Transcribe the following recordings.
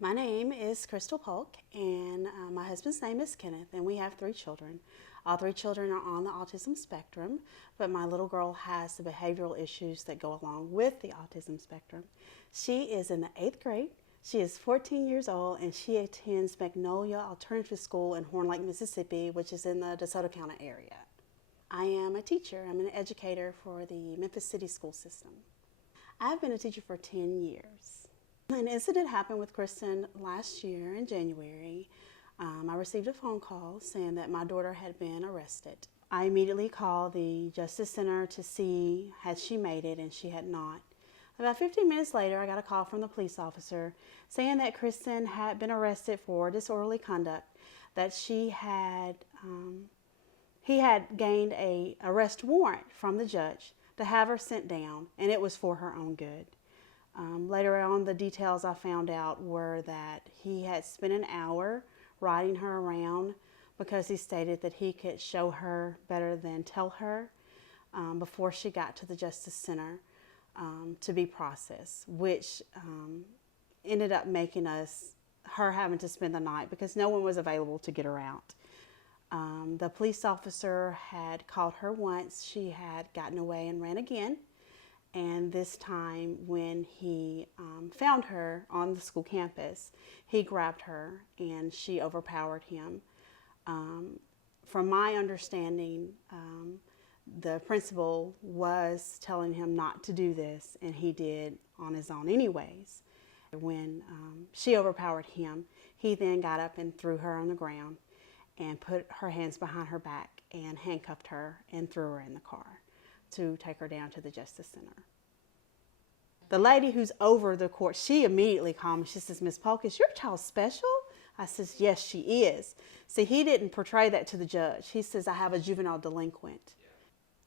My name is Krystal and my husband's name is Kenneth, and we have 3 children. All 3 children are on the autism spectrum, but my little girl has the behavioral issues that go along with the autism spectrum. She is in the 8th grade. She is 14 years old, and she attends Magnolia Alternative School in Horn Lake, Mississippi, which is in the DeSoto County area. I am a teacher. I'm an educator for the Memphis City school system. I've been a teacher for 10 years. An incident happened with Kristen last year in January. I received a phone call saying that my daughter had been arrested. I immediately called the Justice Center to see had she made it, and she had not. About 15 minutes later, I got a call from the police officer saying that Kristen had been arrested for disorderly conduct, that he had gained an arrest warrant from the judge to have her sent down, and it was for her own good. Later on, the details I found out were that he had spent an hour riding her around because he stated that he could show her better than tell her before she got to the Justice Center to be processed, which ended up making her having to spend the night because no one was available to get her out. The police officer had called her once. She had gotten away and ran again. And this time when he found her on the school campus, he grabbed her and she overpowered him. From my understanding, the principal was telling him not to do this, and he did on his own anyways. When she overpowered him, he then got up and threw her on the ground and put her hands behind her back and handcuffed her and threw her in the car to take her down to the Justice Center. The lady who's over the court, she immediately called me. She says, "Miss Polk, is your child special?" I says, "Yes, she is." See, he didn't portray that to the judge. He says, "I have a juvenile delinquent."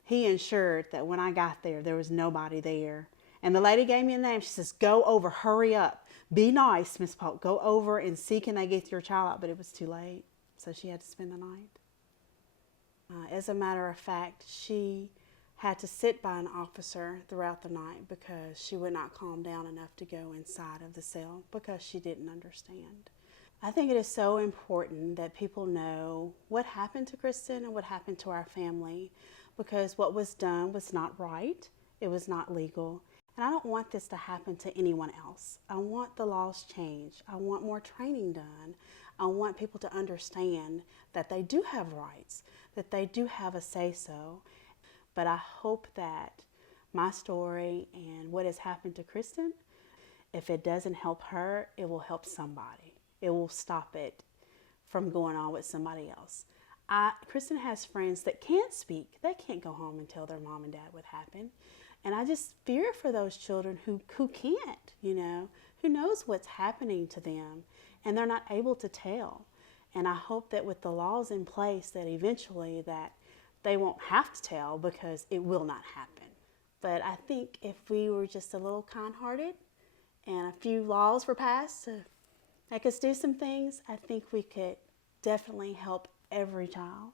He ensured that when I got there, there was nobody there. And the lady gave me a name. She says, "Go over, hurry up. Be nice, Miss Polk. Go over and see can they get your child out." But it was too late, so she had to spend the night. As a matter of fact, she had to sit by an officer throughout the night because she would not calm down enough to go inside of the cell because she didn't understand. I think it is so important that people know what happened to Kristen and what happened to our family, because what was done was not right, it was not legal, and I don't want this to happen to anyone else. I want the laws changed. I want more training done. I want people to understand that they do have rights, that they do have a say-so. But I hope that my story and what has happened to Kristen, if it doesn't help her, it will help somebody. It will stop it from going on with somebody else. Kristen has friends that can't speak. They can't go home and tell their mom and dad what happened. And I just fear for those children who can't, who knows what's happening to them, and they're not able to tell. And I hope that with the laws in place that eventually that they won't have to tell, because it will not happen. But I think if we were just a little kind-hearted and a few laws were passed to make us do some things, I think we could definitely help every child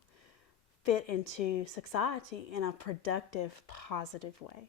fit into society in a productive, positive way.